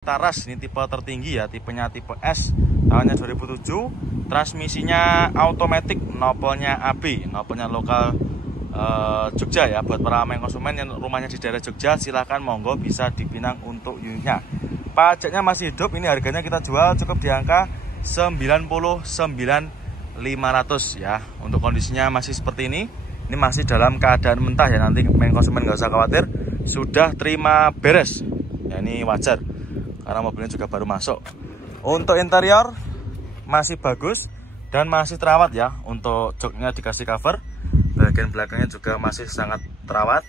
Taras ini tipe tertinggi ya, tipenya tipe S, tahunnya 2007. Transmisinya automatic, nopolnya AB, nopolnya lokal Jogja ya. Buat para konsumen yang rumahnya di daerah Jogja, silahkan monggo bisa dipinang untuk unitnya. Pajaknya masih hidup, ini harganya kita jual cukup di angka 99.500 ya. Untuk kondisinya masih seperti ini masih dalam keadaan mentah ya. Nanti konsumen nggak usah khawatir, sudah terima beres ya, ini wajar karena mobilnya juga baru masuk. Untuk interior masih bagus dan masih terawat ya. Untuk joknya dikasih cover, bagian belakangnya juga masih sangat terawat,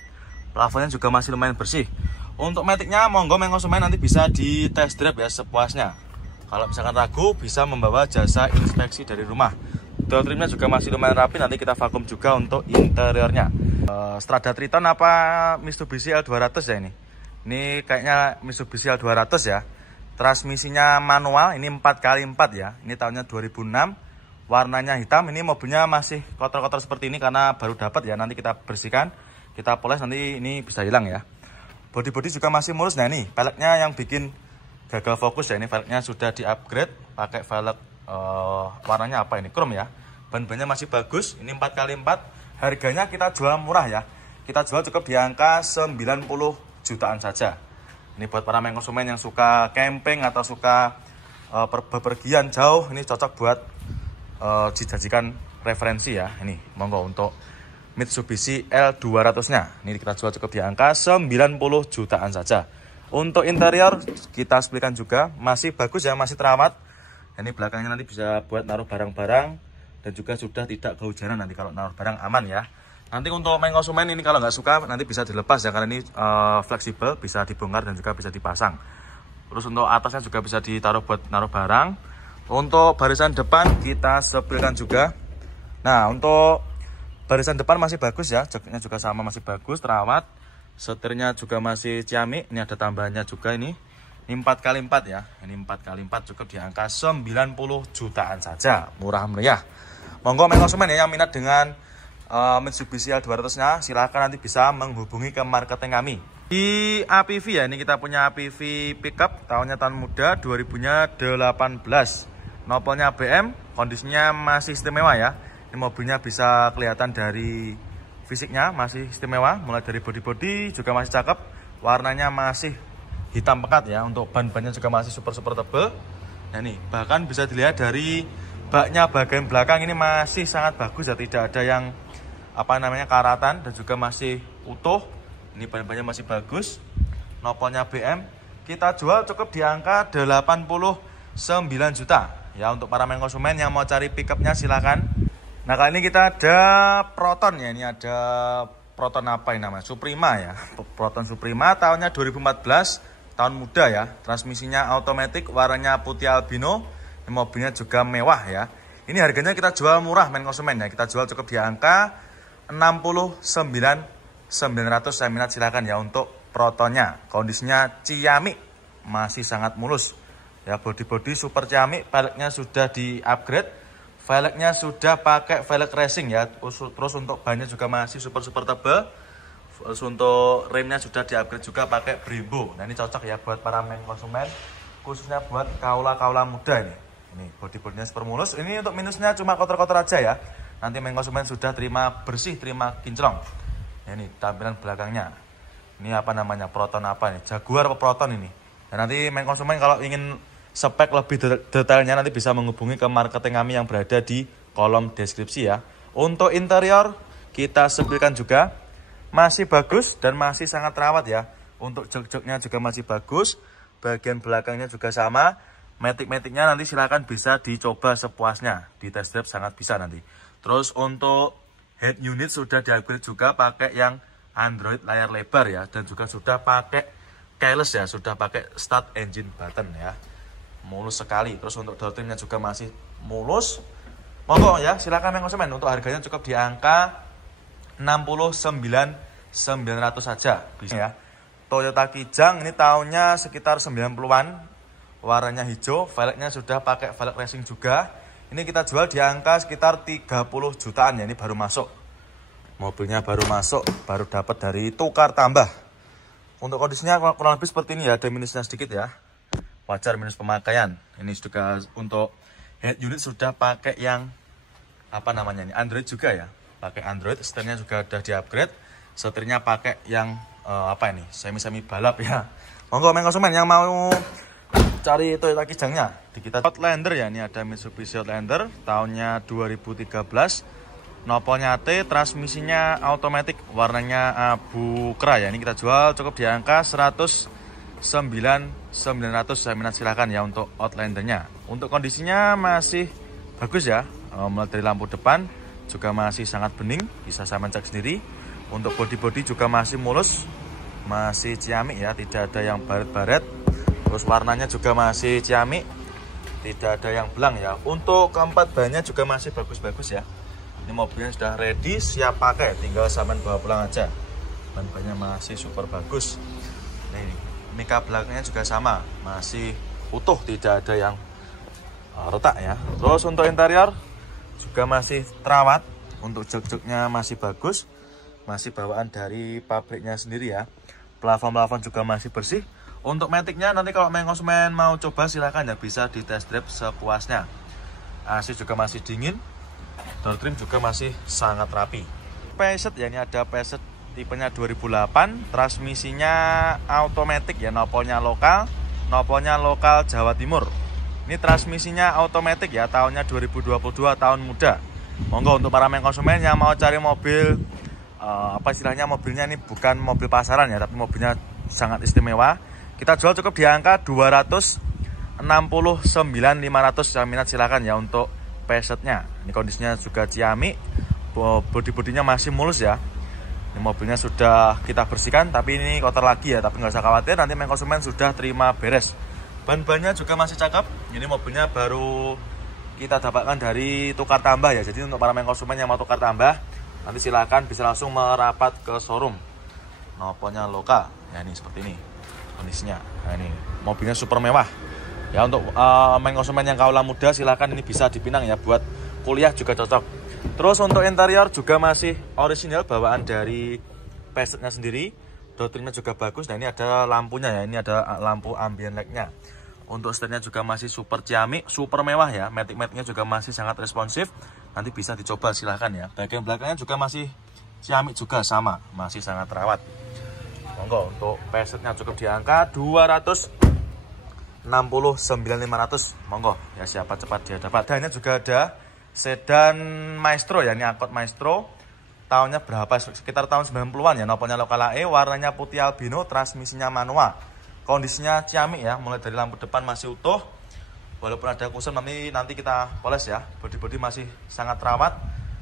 plafonnya juga masih lumayan bersih. Untuk maticnya monggo konsumen nanti bisa di test drive ya sepuasnya. Kalau misalkan ragu bisa membawa jasa inspeksi dari rumah. Door trimnya juga masih lumayan rapi, nanti kita vakum juga untuk interiornya. Strada Triton apa Mitsubishi L200 ya ini? Ini kayaknya Mitsubishi L200 ya. Transmisinya manual, ini 4x4 ya. Ini tahunnya 2006. Warnanya hitam. Ini mobilnya masih kotor-kotor seperti ini karena baru dapat ya. Nanti kita bersihkan, kita poles, nanti ini bisa hilang ya. Bodi-bodi juga masih mulus. Nah ini velgnya yang bikin gagal fokus ya. Ini velgnya sudah di-upgrade pakai velg warnanya apa ini? Chrome ya. Ban-bannya masih bagus. Ini 4x4. Harganya kita jual murah ya. Kita jual cukup di angka 90 jutaan saja. Ini buat para konsumen yang suka camping atau suka bepergian jauh, ini cocok buat dijadikan referensi ya. Ini monggo untuk Mitsubishi L200-nya. Ini kita jual cukup di angka 90 jutaan saja. Untuk interior kita sebutkan juga masih bagus ya, masih terawat. Ini belakangnya nanti bisa buat naruh barang-barang dan juga sudah tidak kehujanan nanti kalau naruh barang aman ya. Nanti untuk konsumen ini kalau nggak suka nanti bisa dilepas ya, karena ini fleksibel, bisa dibongkar dan juga bisa dipasang. Terus untuk atasnya juga bisa ditaruh buat naruh barang. Untuk barisan depan kita sepilkan juga. Nah untuk barisan depan masih bagus ya, joknya juga sama masih bagus, terawat. Setirnya juga masih ciamik. Ini ada tambahannya juga ini 4x4 ya. Ini 4x4 cukup di angka 90 jutaan saja, murah meriah. Monggo konsumen ya yang minat dengan Mitsubishi L200-nya, silahkan nanti bisa menghubungi ke marketing kami. Di APV ya, ini kita punya APV pickup, tahunnya tahun muda, 2018. Nopolnya BM, kondisinya masih istimewa ya. Ini mobilnya bisa kelihatan dari fisiknya masih istimewa, mulai dari bodi-bodi juga masih cakep, warnanya masih hitam pekat ya. Untuk ban-bannya juga masih super tebal. Nah ini bahkan bisa dilihat dari baknya bagian belakang ini masih sangat bagus ya, tidak ada yang karatan dan juga masih utuh. Ini ban-bannya masih bagus. Nopolnya BM. Kita jual cukup di angka 89 juta ya. Untuk para konsumen yang mau cari pickupnya silakan. Nah kali ini kita ada Proton ya. Ini ada Proton apa ini namanya? Suprema ya. Proton Suprema tahunnya 2014, tahun muda ya. Transmisinya automatic, warnanya putih albino. Ini mobilnya juga mewah ya. Ini harganya kita jual murah konsumen ya. Kita jual cukup di angka 69.900. Saya minat silakan ya untuk Protonnya. Kondisinya ciamik, masih sangat mulus ya. Bodi-bodi super ciamik, velgnya sudah di-upgrade, velgnya sudah pakai velg racing ya. Terus untuk bannya juga masih super tebal. Terus untuk remnya sudah di-upgrade juga pakai Brembo. Nah ini cocok ya buat para konsumen, khususnya buat kaula muda ini. Ini bodi-bodinya super mulus. Ini untuk minusnya cuma kotor-kotor aja ya. Nanti konsumen sudah terima bersih, terima kinclong. Ini tampilan belakangnya. Ini apa namanya? Proton apa nih? Jaguar apa Proton ini? Dan nanti konsumen kalau ingin spek lebih detailnya nanti bisa menghubungi ke marketing kami yang berada di kolom deskripsi ya. Untuk interior kita sepilkan juga masih bagus dan masih sangat terawat ya. Untuk jok-joknya juga masih bagus. Bagian belakangnya juga sama. Matic-maticnya nanti silahkan bisa dicoba sepuasnya. Di test drive sangat bisa nanti. Terus untuk head unit sudah di-upgrade juga pakai yang Android layar lebar ya. Dan juga sudah pakai keyless ya. Sudah pakai start engine button ya. Mulus sekali. Terus untuk door trimnya juga masih mulus. Monggo ya silakan konsumen. Untuk harganya cukup di angka 69.900 saja bisa ya. Toyota Kijang ini tahunnya sekitar 90-an. Warnanya hijau, velgnya sudah pakai velg racing juga. Ini kita jual di angka sekitar 30 jutaan ya. Ini baru masuk. Mobilnya baru masuk, baru dapat dari tukar tambah. Untuk kondisinya kurang lebih seperti ini ya. Ada minusnya sedikit ya. wajar minus pemakaian. Ini juga untuk head unit sudah pakai yang apa namanya ini, Android juga ya, pakai Android. Setirnya juga udah di upgrade, setirnya pakai yang apa ini, semi balap ya. Monggo konsumen yang mau cari Toyota Kijangnya di kita. Outlander ya, ini ada Mitsubishi Outlander tahunnya 2013, noponya T, transmisinya automatic, warnanya abu kera ya. Ini kita jual cukup di angka 109.900. Saya minat silahkan ya untuk Outlandernya. Untuk kondisinya masih bagus ya, mulai dari lampu depan juga masih sangat bening, bisa saya cek sendiri. Untuk bodi juga masih mulus, masih ciamik ya, tidak ada yang baret-baret. Terus warnanya juga masih ciamik, tidak ada yang belang ya. Untuk keempat bannya juga masih bagus-bagus ya. Ini mobilnya sudah ready, siap pakai, tinggal sampean bawa pulang aja. Ban-bannya masih super bagus. Nih, mika belakangnya juga sama, masih utuh, tidak ada yang retak ya. Terus untuk interior juga masih terawat, untuk jok-joknya masih bagus, masih bawaan dari pabriknya sendiri ya. Plafon juga masih bersih. Untuk maticnya nanti kalau konsumen mau coba silahkan ya, bisa di test drive sepuasnya. AC juga masih dingin, door trim juga masih sangat rapi. Peugeot ya, ini ada Peugeot tipenya 2008, transmisinya automatic ya, noponya lokal Jawa Timur. Ini transmisinya automatic ya, tahunnya 2022, tahun muda. Monggo untuk para konsumen yang mau cari mobil apa istilahnya, mobilnya ini bukan mobil pasaran ya, tapi mobilnya sangat istimewa. Kita jual cukup di angka 269.500. Saya minat silakan ya untuk Peugeotnya. Ini kondisinya juga ciamik, bodi-bodinya masih mulus ya. Ini mobilnya sudah kita bersihkan, tapi ini kotor lagi ya, tapi nggak usah khawatir, nanti konsumen sudah terima beres. Ban-bannya juga masih cakep. Ini mobilnya baru kita dapatkan dari tukar tambah ya. Jadi untuk para konsumen yang mau tukar tambah, nanti silakan bisa langsung merapat ke showroom. Noponya lokal ya, ini seperti ini kondisinya. Nah, ini mobilnya super mewah ya. Untuk konsumen yang kaula muda silakan, ini bisa dipinang ya, buat kuliah juga cocok. Terus untuk interior juga masih orisinal, bawaan dari Peugeotnya sendiri. Door trimnya juga bagus. Nah, ini ada lampunya ya, ini ada lampu ambient light-nya. Untuk setirnya juga masih super ciamik, super mewah ya. Matic-maticnya juga masih sangat responsif. Nanti bisa dicoba silahkan ya. Bagian belakangnya juga masih ciamik juga, sama, masih sangat terawat. Monggo untuk Peugeotnya cukup di angka 269.500. Monggo ya, siapa cepat dia dapat. Dannya juga ada sedan Maestro ya, ini angkot Maestro. Tahunnya berapa? Sekitar tahun 90-an ya. Noponya lokal AE, warnanya putih albino, transmisinya manual. Kondisinya ciamik ya, mulai dari lampu depan masih utuh. Walaupun ada kusam, nanti kita poles ya. Bodi masih sangat terawat,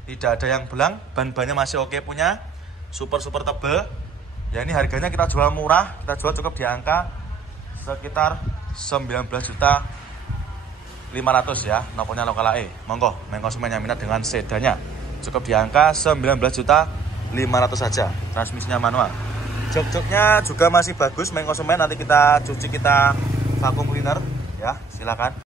tidak ada yang belang. Ban-bannya masih oke punya, super tebal. Ya, ini harganya kita jual murah, kita jual cukup di angka sekitar 19.500.000 ya. Noponya lokal AE. Monggo konsumen yang minat dengan sedannya, cukup di angka 19.500.000 saja. Transmisinya manual. Jok-joknya juga masih bagus konsumen, nanti kita cuci, kita vakum cleaner ya, silakan.